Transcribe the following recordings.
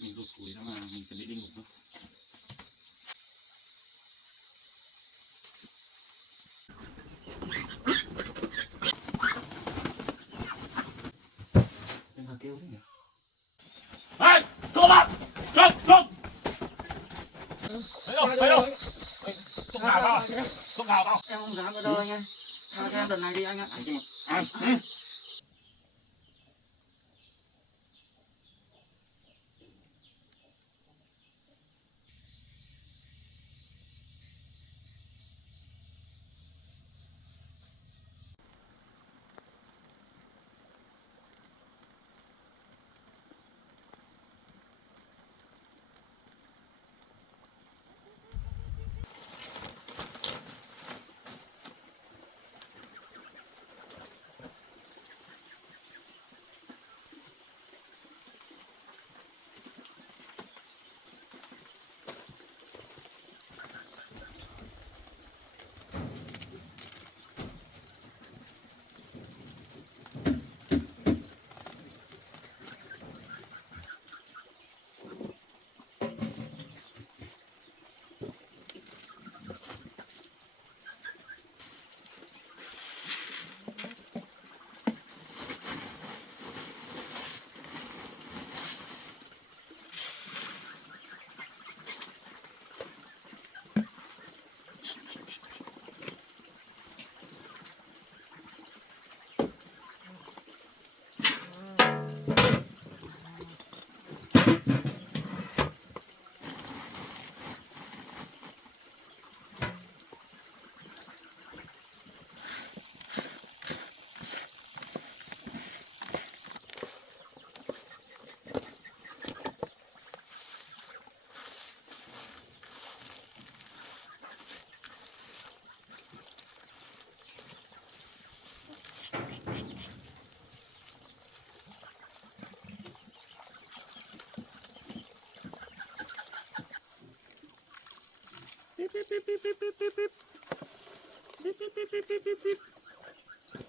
Mình rụt củi đó mà mình chuẩn bị đi ngủ thôi. Em thằng kêu thế nhỉ? Ê! Cơm bạn! Cơm! Cơm! Thấy đâu? Thấy đâu? Thuốc nào tao? Thuốc nào tao? Em không dám ở đâu anh ơi. Cho em đợt này đi anh ạ. Ăn! Beep beep beep beep beep beep beep beep. Beep beep beep beep beep beep beep.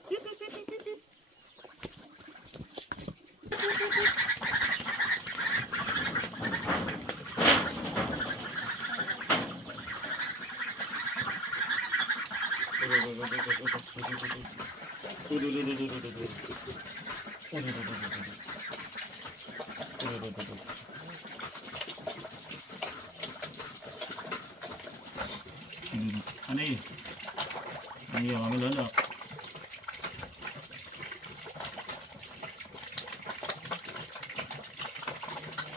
Beep beep beep beep beep beep. Ăn đi, ăn nhiều mà mới lớn được.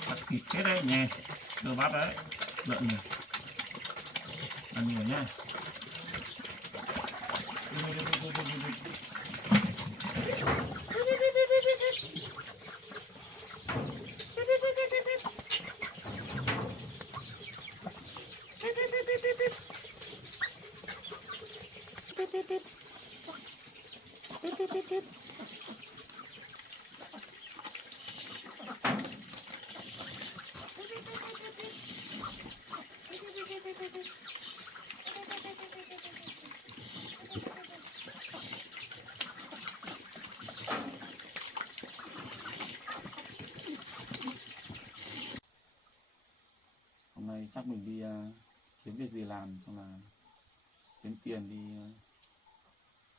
Bắt thịt chết đấy nhè, cơ bắp đấy, lợn nhiều, ăn nhiều nhá. Hôm nay chắc mình đi kiếm việc gì làm, xong là kiếm tiền đi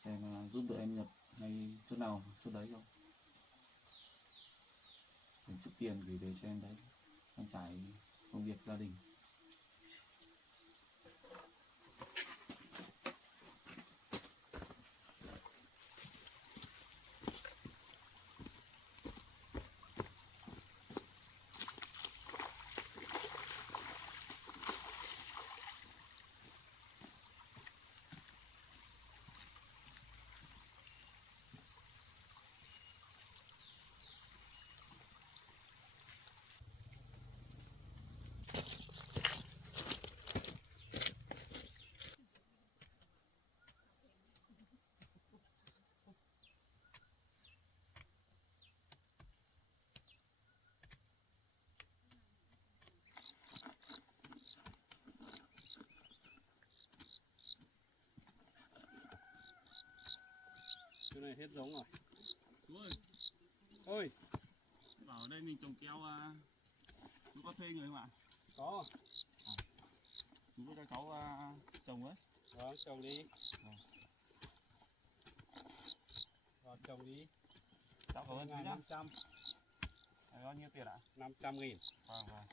xem giúp đỡ em Nhật hay chỗ nào chỗ đấy không, kiếm chút tiền gửi về cho em đấy, trang trải công việc gia đình. Cái này hết giống rồi. Ôi, Ôi, bảo ở đây mình trồng keo thuê người không ạ? Có. Chú có cho cháu trồng với. Vâng, trồng đi. Vâng. Rồi trồng đi. Cháu cảm ơn chú nhá. 500. Bao nhiêu tiền ạ? 500.000. Vâng vâng.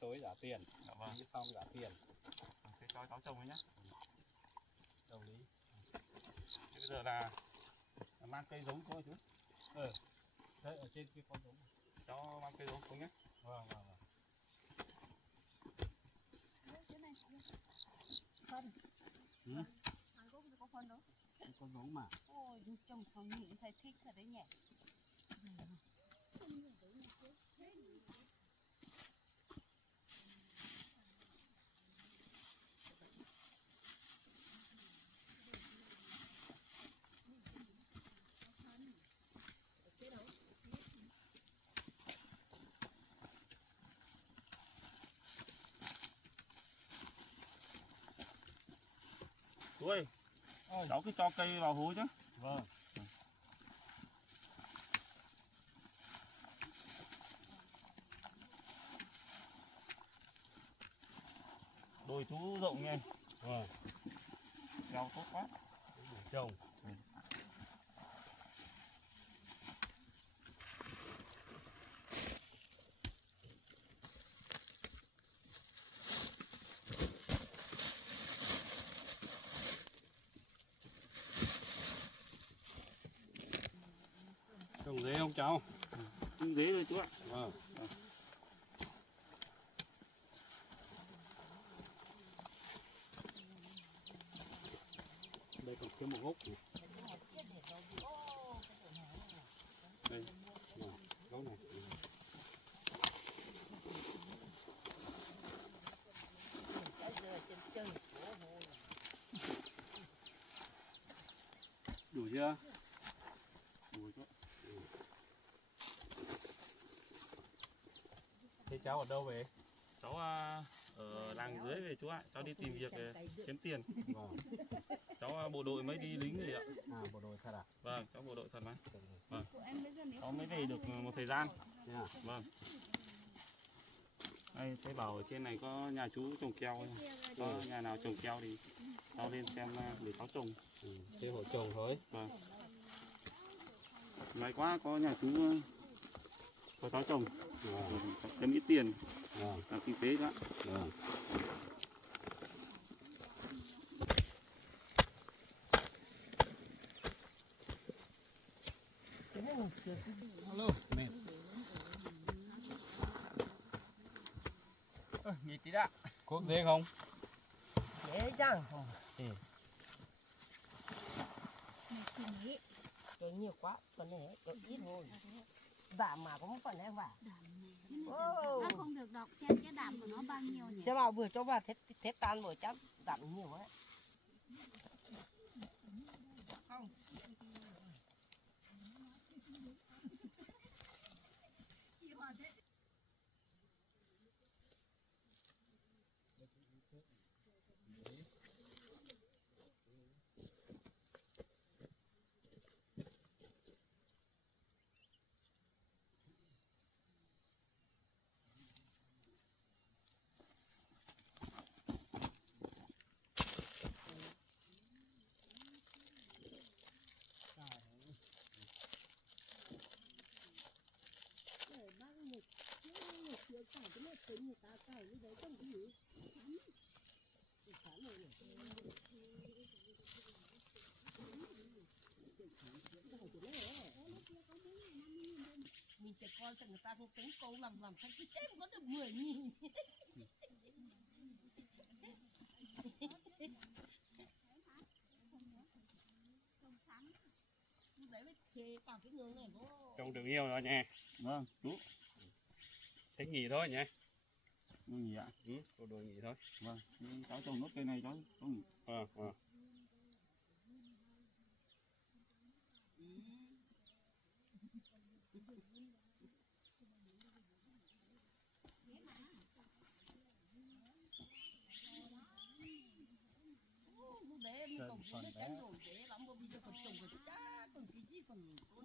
Tối trả tiền. Dạ vâng. Đi xong trả tiền. Thế cho cháu trồng với nhá. Trồng đi. Thế bây giờ là mang cây giống thôi chú. Đấy ở trên kia con giống. Cháu mang cây giống xuống nhé. Vâng vâng vâng. Phân. Ừ. Ngoài gốc thì có phân đâu. Con giống mà. Ôi, trồng xong nhỉ, thấy thích thật đấy nhỉ. Chú ơi, cháu cứ cho cây vào hố chứ. Vâng. Đồi chú rộng nghe. Vâng. Gieo tốt quá. Trồng. Trồng dế không cháu? Trưng dế rồi chú ạ. Vâng. Đây còn thiếu một gốc này. Đây, gốc này. Đủ chưa? Đủ chú ạ. Thế cháu ở đâu về? Cháu ở làng dưới về chú ạ. Cháu đi tìm việc kiếm tiền. Vâng. Cháu bộ đội mới đi lính rồi ạ. À, bộ đội thật à? Vâng, cháu bộ đội thật mà. Của em bây giờ nếu Cháu mới về được một thời gian. Yeah. Vâng. Đây, thấy bảo ở trên này có nhà chú trồng keo. Có nhà nào trồng keo thì cháu lên xem để cháu trồng. Thế hộ trồng thôi. Vâng. May quá có nhà chú có cháu trồng. Thêm ít tiền Vâng. làm kinh tế đó. Vâng. Alo, mệt. Gì tí đó. Cuốc dế không? Dễ chăng? Cái nhiều quá, còn này có ít thôi. Đảm mà cũng phần em vào. nó không được đọc xem cái đạm của nó bao nhiêu nhỉ? Xem nào vừa cho vào thế tan vừa chắc đảm nhiều ấy. Mình trẻ con sao người ta không tính câu làm sao cứ chết có được 10.000. Đấy mới chê vào cái đường này có. Trồng được nhiều rồi nha. Vâng, chú. Thế nghỉ thôi nhé. Nghỉ ạ. Bộ đội nghỉ thôi. Vâng, thì cháu trồng nốt cây này cháu nghỉ. Vâng. Đấy mình còn biết em đổi dễ lắm mà bây giờ còn trồng cái chá còn cái gì còn được kiểu.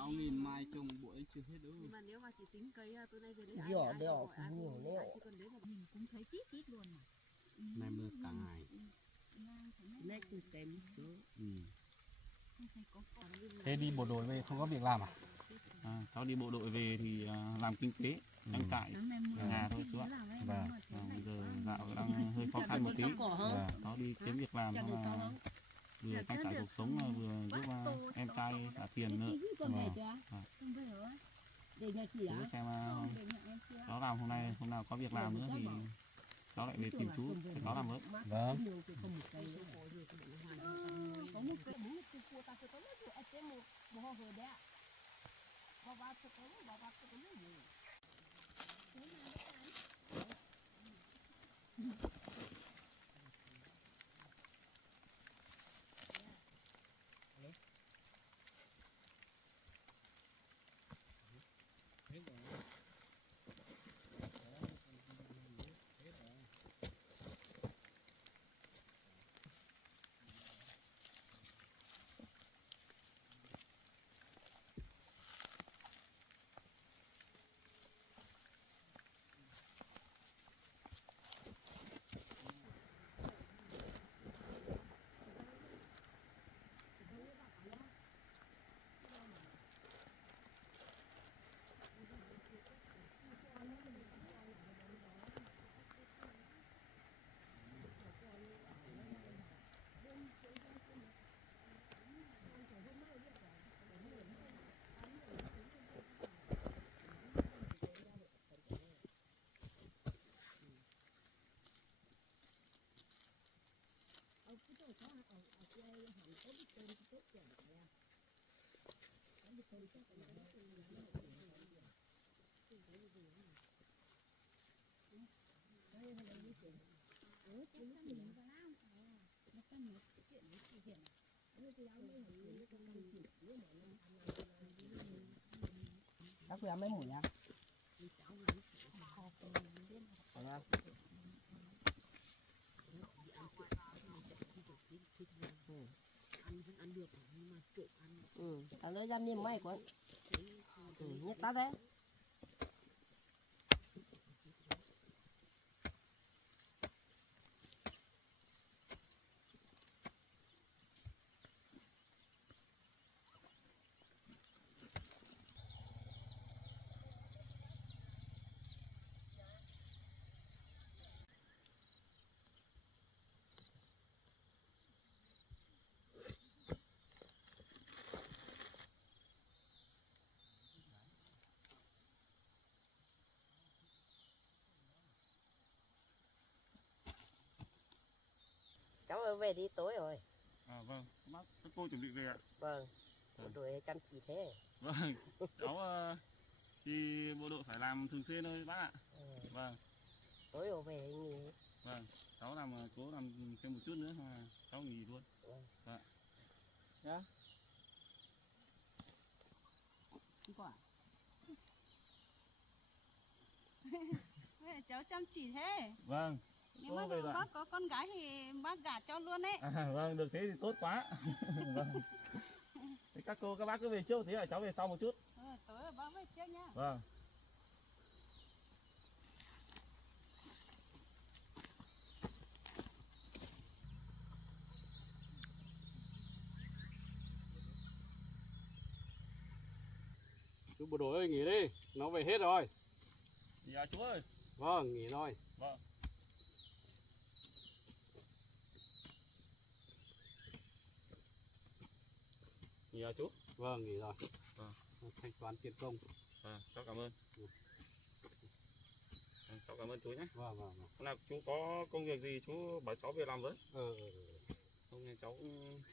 6.000 mai trồng bưởi chưa hết đâu. Nhưng mà nếu mà chỉ tính cây tôi nay về lấy Giỏ đèo cũng nhiều nẻo. chỉ cần đấy là nhìn cũng thấy chít chít luôn mà. Nay mưa cả ngày. Nét từ kém số. Thế đi bộ đội về không có việc làm à? Cháu đi bộ đội về thì làm kinh tế, trang trại, nhà thôi chú ạ. Vâng. Bây giờ dạo đang hơi khó khăn một tí. Cháu đi kiếm việc làm vừa trang trải cuộc sống mà vừa giúp em trai trả tiền nữa. Chú xem cháu làm hôm nào có việc làm nữa thì cháu lại về tìm chú để cháu làm với. Vâng. Có một cái bún cái cua ta sẽ có lấy ở trên một hồ hồ đấy. Bao bao sẽ có bao bao sẽ có lấy. Các quý mấy mùi à? Ăn lấy ra niêm may của nhất ta đấy. Cháu ơi về đi tối rồi. Vâng, các cô chuẩn bị về ạ. Vâng. Bộ đội chăm chỉ thế. Vâng, cháu thì bộ đội phải làm thường xuyên thôi bác ạ. Vâng. Tối rồi về nghỉ. Vâng, cháu cố làm thêm một chút nữa mà cháu nghỉ luôn. Vâng. Nhá. Quả. Cháu chăm chỉ thế. Vâng. Nếu mà bác có con gái thì bác gả cho luôn đấy. Vâng, được thế thì tốt quá. Vâng. Thế các cô các bác cứ về trước thế là cháu về sau một chút. Tối rồi bác về trước nhá. Vâng. Chú bộ đội ơi nghỉ đi, nó về hết rồi. Dạ chú ơi. Vâng, nghỉ thôi. Vâng. Nghỉ à chú? Vâng, nghỉ rồi. Vâng. Thanh toán tiền công. Vâng, cháu cảm ơn. Cháu cảm ơn chú nhé. Vâng, vâng, vâng. Hôm nào chú có công việc gì chú bảo cháu về làm với. Hôm nay cháu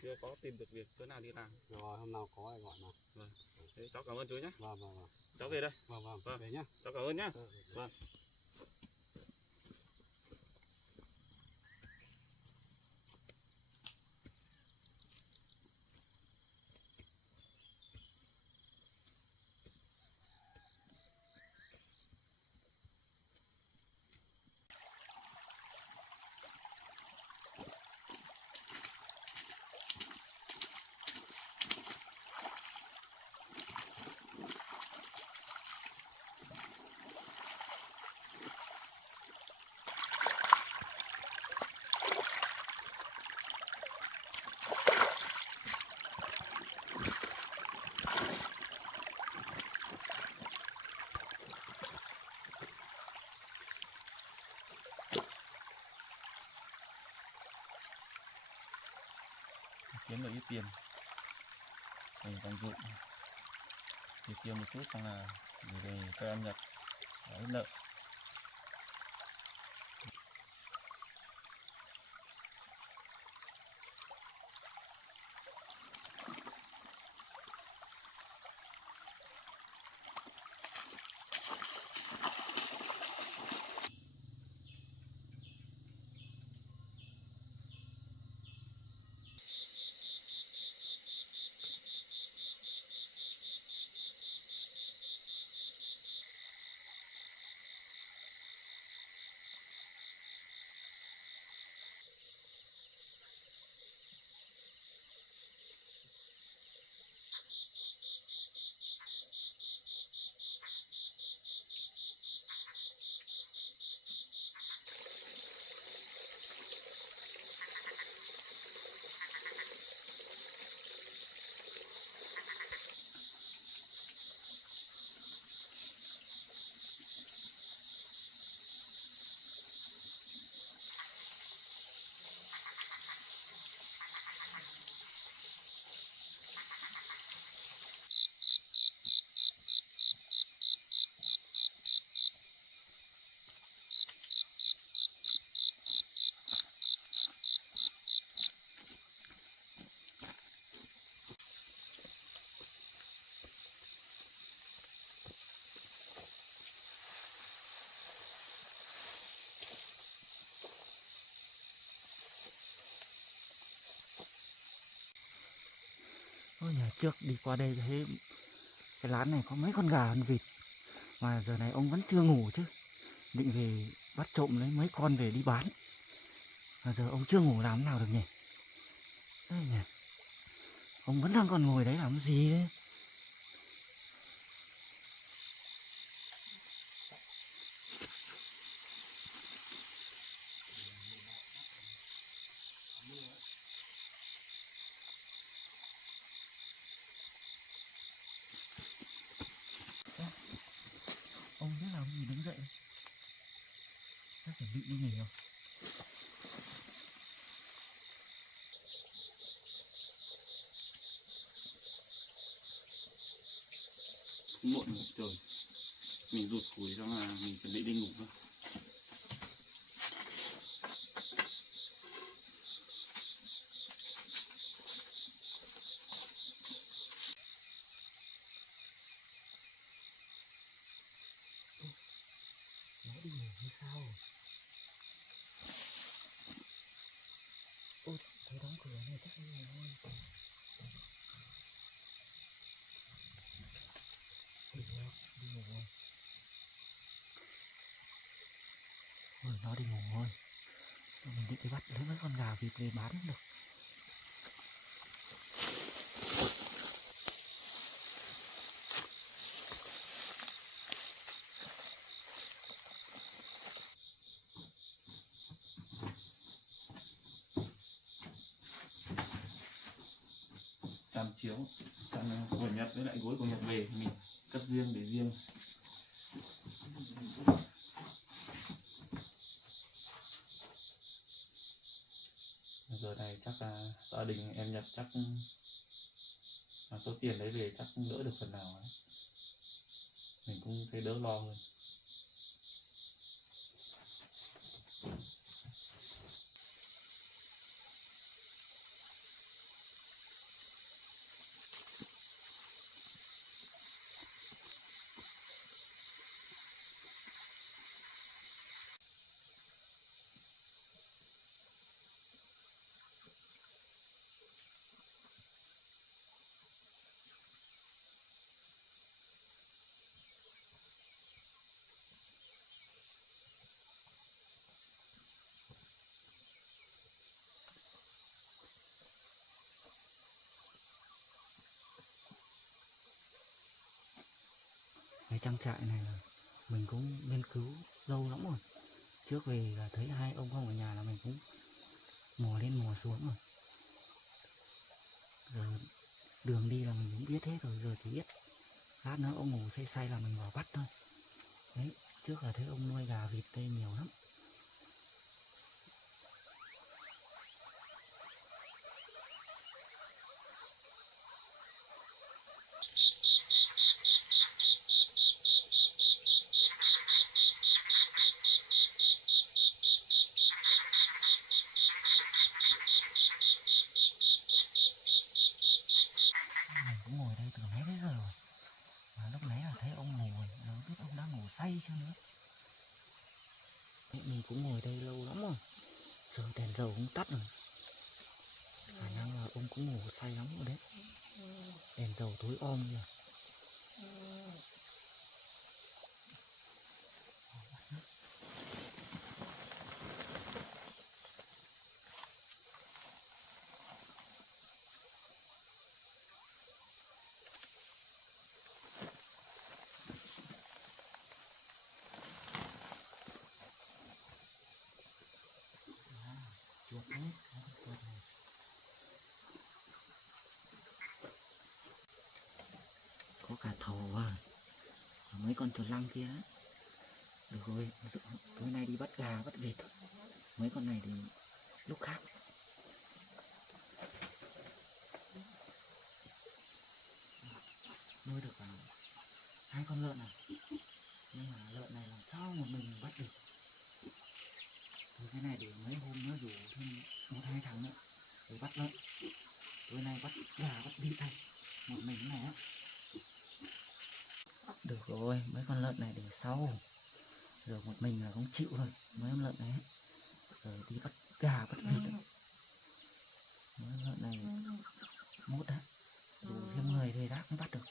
chưa có tìm được việc chỗ nào đi làm. Rồi, hôm nào có ai gọi mà. Vâng. Thế cháu cảm ơn chú nhé. Vâng, vâng, vâng. Cháu về đây. Vâng, vâng, Vâng. về nhá. Cháu cảm ơn nhé. Vâng. kiếm được ít tiền để dành dụm, thì tiêu một chút xong là gửi về cho em Nhật ít nợ. Ôi nhà trước đi qua đây thấy cái lán này có mấy con gà con vịt mà giờ này ông vẫn chưa ngủ chứ, định về bắt trộm lấy mấy con về đi bán mà giờ ông chưa ngủ làm nào được nhỉ. Đây nhỉ, ông vẫn đang còn ngồi đấy làm gì đấy. Ông biết làm gì đứng dậy, chắc chuẩn bị đi nghỉ rồi. Muộn rồi trời, mình rụt củi xong là mình chuẩn bị đi ngủ thôi. Nó đi ngủ hay sao? Ôi, thấy đóng cửa này chắc đi ngủ thôi. Đi theo, đi ngủ rồi. Ôi, nó đi ngủ rồi. Mình định đi bắt lấy mấy con gà vịt về bán được. Chăn chiếu, chăn của Nhật với lại gối của Nhật về mình cất riêng để riêng. Giờ này chắc là gia đình em Nhật chắc là số tiền đấy về chắc cũng đỡ được phần nào ấy. Mình cũng thấy đỡ lo hơn. Cái trang trại này là mình cũng nghiên cứu lâu lắm rồi. Trước về là thấy hai ông không ở nhà là mình cũng mò lên mò xuống rồi. Giờ đường đi là mình cũng biết hết rồi, giờ chỉ biết lát nữa ông ngủ say say là mình vào bắt thôi. Đấy, trước là thấy ông nuôi gà vịt đây nhiều lắm. say cho nữa. Mình cũng ngồi đây lâu lắm rồi, giờ đèn dầu cũng tắt rồi, khả năng là ông cũng ngủ say lắm rồi đấy. Đèn dầu tối om kìa. Chuột đấy, chuột này. Có cả thỏ và mấy con chuột lăng kia á. Được rồi, tối nay đi bắt gà bắt vịt thôi. Mấy con này thì lúc khác. Nuôi được 2 con lợn này, nhưng mà lợn này làm sao một mình bắt được. Thôi cái này để mấy hôm nữa rủ thêm 1-2 thằng nữa để bắt lợn. Tối nay bắt gà bắt vịt thôi, một mình này á. Được rồi, mấy con lợn này để sau. Giờ một mình là không chịu rồi, mấy con lợn này ấy. Rồi đi bắt gà bắt vịt ấy. Mấy con lợn này mốt á, đủ thêm người về rác mới bắt được.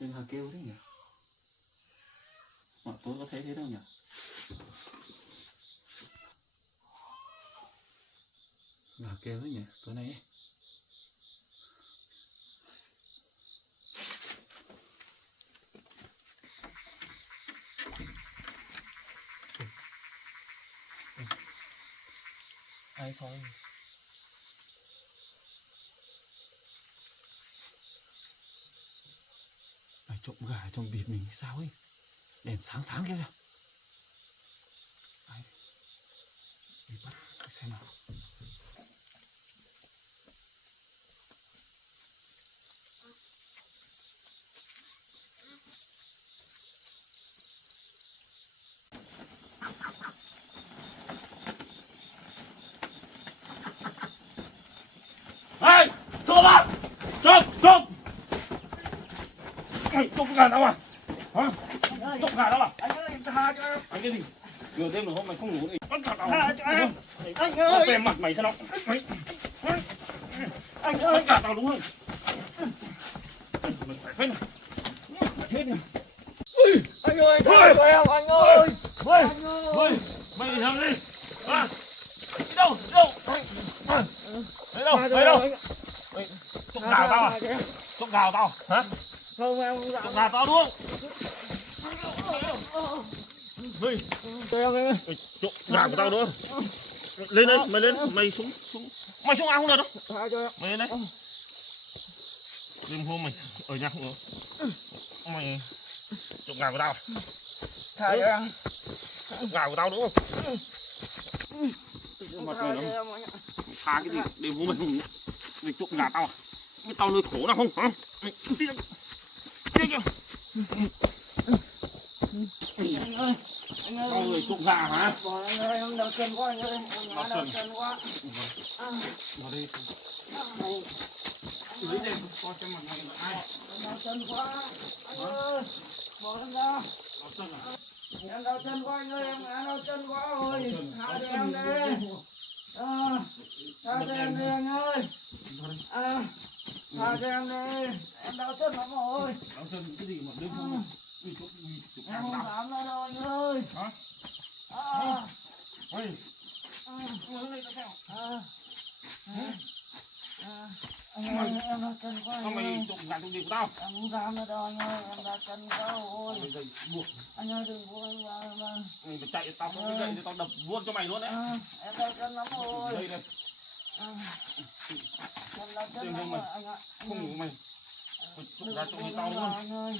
Đừng hà kêu đấy nhỉ. Tôi có thấy thế đâu nhỉ. Gà kêu đấy nhỉ, tối nay ấy. Ai soi phải trộm gà trong bịt mình sao ấy, đèn sáng sáng kia kìa. Đấy. Đi bắt xem nào. Hey, trộm à, trộm. Mày trộm gà đâu à? Hả? Trộm gà đâu à? Anh ơi, tha cho em. Anh cái gì? Vừa đêm rồi hôm mày không ngủ thì bắt gà đâu? Tha cho em. Anh Tao ơi. xem mặt mày sao nó? Anh Bắt ơi. gà tao đúng không? Mày phải phết này. Chết nhỉ? Anh ơi, tha cho em, anh ơi. Anh ơi. Mày làm gì? À? Đâu? Đấy đâu? Tha cho Đấy đâu? em, Mày trộm gà tao à? Trộm gà tao hả? Không, em không Trộm dám. gà tao đúng không? Mày Cho em ơi. trộm gà của tao đúng không? Lên đây, mày lên, mày xuống. Mày xuống ao không được đâu. Tha cho em. Mày lên đây. Đêm hôm mày ở nhà không được. Mày trộm gà của tao. Tha cho em. Trộm gà của tao đúng không? Mặt Tha mày cho nó em anh ạ. tha cái gì? Đêm hôm mày không ngủ. Mày trộm gà tao à? Biết tao nơi khổ nào không hả? Mày đi đây. Đi kìa. Anh ơi. Anh ơi. Sao người trộm gà hả? Bỏ anh ơi, em đau chân quá anh ơi. Em Đau đau chân. chân quá. Vào đây. Này, Dưới đây coi xem mặt mày là ai. đau chân quá. Anh ơi. Bỏ em ra. Đau chân à? Em đau chân quá anh ơi, em đau chân quá rồi. Tha cho em đi. Tha cho em đi anh ơi. Tha cho em đi. Em đau chân lắm rồi. Đau chân cái gì mà đêm không Em không dám nữa đâu anh ơi. hả? Ôi, Hướng lên theo. Anh ơi, em đau chân quá sao anh mày ơi. trộm gà trộm vịt của tao? Em không dám nữa đâu anh ơi, em đau chân quá rồi. Mày dậy buộc, Anh ơi đừng buông em vào em ơi. mày phải chạy, tao không dậy thì tao đập luôn cho mày luôn đấy. Em đau chân lắm rồi. Đây đây, Em đau chân lắm rồi anh ạ. không ngủ mày. Mày trộm gà trộm vịt tao Anh luôn. ơi.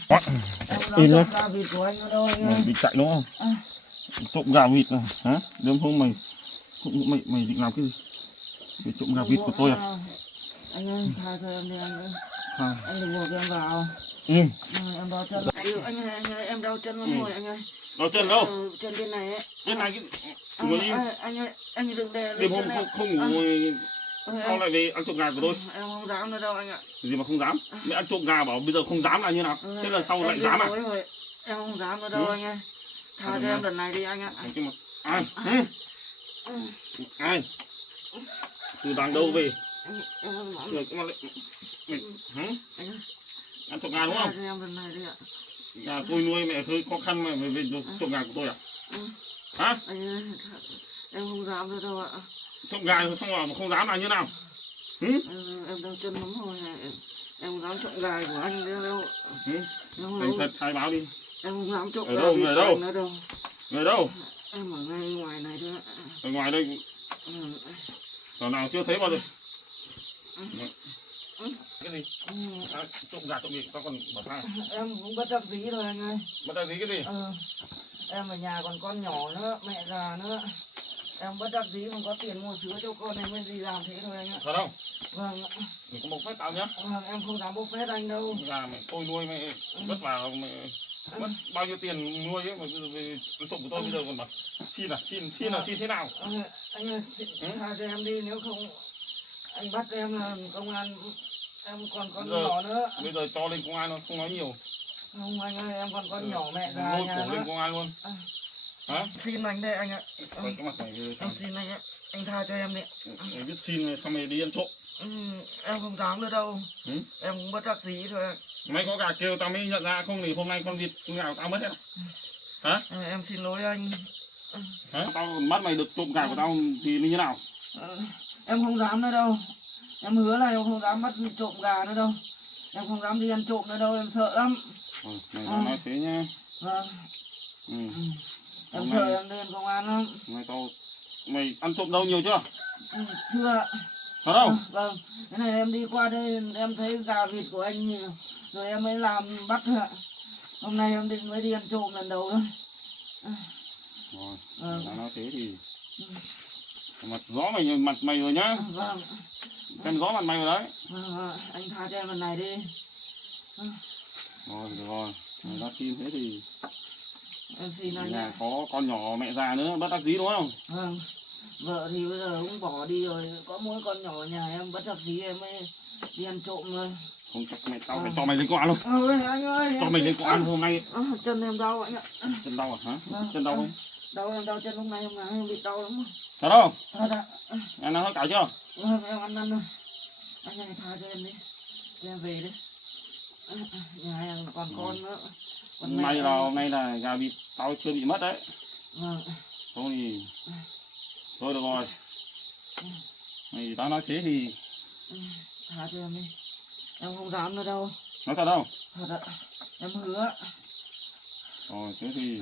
Im Em nhá. đau chân vịt của anh ở đâu anh ơi. Mày bị chạy đúng không? Trộm gà vịt à? Hả? Đêm hôm mày mày định làm cái gì? Mày trộm gà vịt của tôi à? Anh ơi, tha cho em đi anh ơi. À. Anh đừng buộc em vào. Im. Em đau chân. Anh ơi, em đau chân lắm rồi anh ơi. Đau chân đâu? Chân bên này ấy. Trên này cái Anh ơi, anh đừng đè đêm lên hôm chân em. không ngủ sao lại về ăn trộm gà của tôi? Em không dám nữa đâu anh ạ. Cái gì mà không dám? Mẹ ăn trộm gà bảo bây giờ không dám là như nào? Thế là sau lại dám à? Rồi. Em không dám nữa đâu anh ơi. Tha cho em lần này đi anh ạ. Cái mặt ai? Ai? Từ đằng đâu về? Em không dám. Rồi cái mặt lại mày Anh ơi. ăn trộm gà đúng không? Tha cho em lần này đi ạ. Nhà tôi nuôi mẹ hơi khó khăn mà mày về trộm gà của tôi à? Hả? Anh ơi, em không dám nữa đâu ạ. Trộm gà xong rồi mà không dám là như nào? Em đau chân lắm rồi. Em không dám trộm gà của anh nữa đâu. Em không Thành dám. thật khai báo đi. Em không dám trộm Ở gà đâu, vịt người của đâu? anh nữa đâu. Người đâu? Em ở ngay ngoài này thôi ạ. Ở ngoài đây ở nào chưa thấy bao giờ? Cái gì? À, trộm gà trộm vịt tao còn bảo tha. Em cũng bất đắc dĩ rồi anh ơi. Bắt ra gì cái gì? Em ở nhà còn con nhỏ nữa, mẹ già nữa. Em bất đắc dĩ không có tiền mua sữa cho con em mới đi làm thế thôi anh ạ. Thật không? Vâng ạ. Mày có bốc phét tao nhá. Vâng, em không dám bốc phét anh đâu. Gà mày tôi nuôi mày vất vả mày mất bao nhiêu tiền nuôi ấy mà bây giờ về trộm của tôi bây giờ còn bảo xin thế nào? Anh ơi, tha cho em đi, nếu không anh bắt em là công an, em còn con nhỏ nữa. Bây giờ cho lên công an nó không nói nhiều. Không anh ơi, em còn con nhỏ mẹ già Lôi nhà cổ lên nữa. công an luôn. Hả? Xin anh đây anh ạ. Cái mặt này Em xin anh ạ. Anh tha cho em đi. mày biết xin xong mày đi ăn trộm. Em không dám nữa đâu. Em cũng bất đắc dĩ thôi ạ. Mày có gà kêu tao mới nhận ra, không thì hôm nay con vịt con gà của tao mất hết. Hả? Em xin lỗi anh. Hả? Tao bắt mày được trộm gà của tao thì như nào? Em không dám nữa đâu. Em hứa là em không dám bắt trộm gà nữa đâu. Em không dám đi ăn trộm nữa đâu, em sợ lắm. Mày nói thế nhá. Vâng. Em Hôm sợ nay- em lên công an lắm. Mày ăn trộm đâu nhiều chưa? Chưa ạ. Thật không? Vâng. Cái này em đi qua đây em thấy gà vịt của anh nhiều. Rồi em mới làm bắt thôi ạ. Hôm nay em định mới đi ăn trộm lần đầu thôi. Rồi, Vâng. nói thế thì mặt rõ mặt mày rồi nhá. Vâng. Xem rõ mặt mày rồi đấy. Vâng. Anh tha cho em lần này đi. Rồi, được rồi. Mày đã xin thế thì Em xin anh nhà ạ. có con nhỏ mẹ già nữa, bất đắc dĩ đúng không? Vâng. Vợ thì bây giờ cũng bỏ đi rồi. Có mỗi con nhỏ ở nhà em bất đắc dĩ em mới đi ăn trộm thôi. Không chắc tao phải cho mày lên công an luôn. Anh ơi. Cho mày lên công an hôm nay. Chân em đau anh ạ. Chân đau à? Hả? Vâng. Chân đau không? Đau em đau chân lúc này em bị đau lắm. Thật không? Thật ạ. Ăn hơi cải chưa? Vâng, em ăn năn thôi. Anh ơi tha cho em đi. Cho em về đi. Nhà em còn con nữa. Còn May mẹ là em- hôm nay là gà vịt tao chưa bị mất đấy. Vâng. Thôi thì thôi được rồi. Mày tao nói thế thì Tha cho em đi. Em không dám nữa đâu. nói thật không? Thật ạ. Em hứa. Rồi thế thì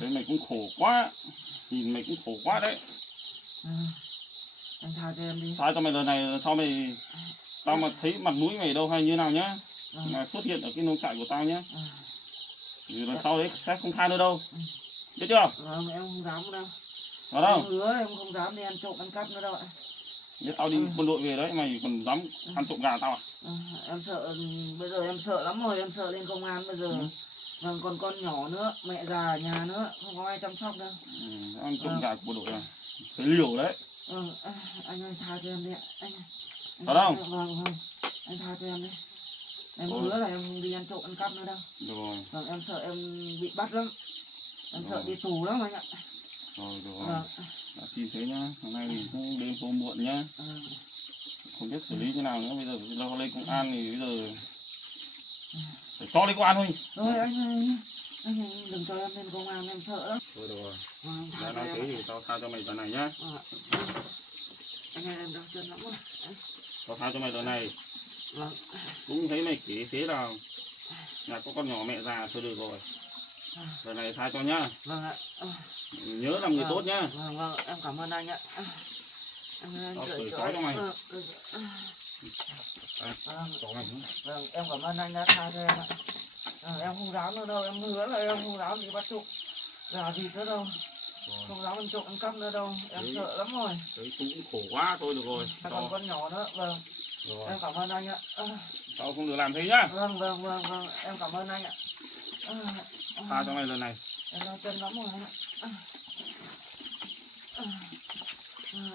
thế mày cũng khổ quá. Nhìn mày cũng khổ quá đấy. Anh tha cho em đi. Tha cho mày lần này sau mày tao mà thấy mặt mũi mày đâu hay như nào nhá. Mà xuất hiện ở cái nông trại của tao nhá. Thì lần sau đấy sẽ không tha nữa đâu. Biết chưa? Vâng, em không dám đâu. Có đâu? Em hứa em không dám đi ăn trộm ăn cắp nữa đâu ạ. Biết tao đi quân đội về đấy mày còn dám ăn trộm gà tao à? Em sợ, bây giờ em sợ lắm rồi, em sợ lên công an bây giờ. Vâng, còn con nhỏ nữa, mẹ già ở nhà nữa, không có ai chăm sóc đâu. Ăn trộm gà của bộ đội à? Cái liều đấy. Anh ơi tha cho em đi ạ. Anh Thật không? Vâng, anh tha cho em đi. Em Thôi. hứa là em không đi ăn trộm ăn cắp nữa đâu. Được rồi. Vâng, em sợ em bị bắt lắm. Em sợ đi tù lắm anh ạ. Rồi rồi. Vâng. Đã xin thế nhá. Hôm nay thì cũng đêm hôm muộn nhá. Không biết xử lý thế nào nữa. Bây giờ lo lên công an thì bây giờ phải cho lên công an thôi. Thôi anh đừng cho em lên công an, em sợ lắm. Thôi được rồi. Vâng, Đã nói thế thì tao tha cho mày lần này nhá. anh ơi em đau chân lắm rồi. Tao tha cho mày lần này. Vâng. Cũng thấy mày kể thế nào. Nhà có con nhỏ mẹ già thôi được rồi. Lần này tha cho nhá. Vâng ạ. Nhớ làm người tốt nhá. Vâng, em cảm ơn anh ạ. Em Tao cởi cởi trói. trói cho mày. Vâng, em cảm ơn anh đã tha cho em ạ. Em không dám nữa đâu, em hứa là em không dám đi bắt trộm gà vịt nữa đâu. Không dám ăn trộm ăn cắp nữa đâu, em sợ lắm rồi. Đấy cũng khổ quá thôi được rồi. Còn con nhỏ nữa, vâng. Rồi. Em cảm ơn anh ạ. Tao không được làm thế nhá. Vâng, em cảm ơn anh ạ. Tha cho mày lần này. Em đau chân lắm rồi anh ạ.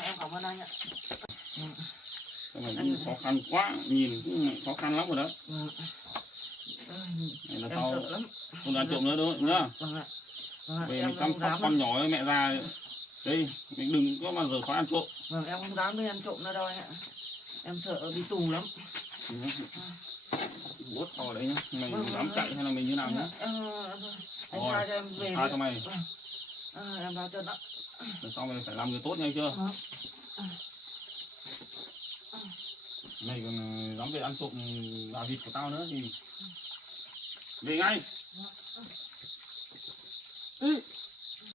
Em cảm ơn anh ạ. Mày cũng khó khăn quá, nhìn cũng khó khăn lắm rồi đó. Này là Em sau sợ lắm. không dám trộm nữa đâu nhá. Vâng ạ. Vâng ạ, Về em mình chăm không sóc dám con đâu. nhỏ với mẹ già. Đây, mình đừng có bao giờ khó ăn trộm. Vâng, em không dám đi ăn trộm nữa đâu anh ạ. Em sợ đi tù lắm. Bốt to đấy nhá. Mày Vâng, dám chạy hay là mình như nào nhá. Anh Rồi, tha cho em về tha đi. cho mày. Em đau chân đó. Lần sau mày phải làm người tốt nha chưa? Mày còn dám về ăn trộm gà vịt của tao nữa thì về ngay.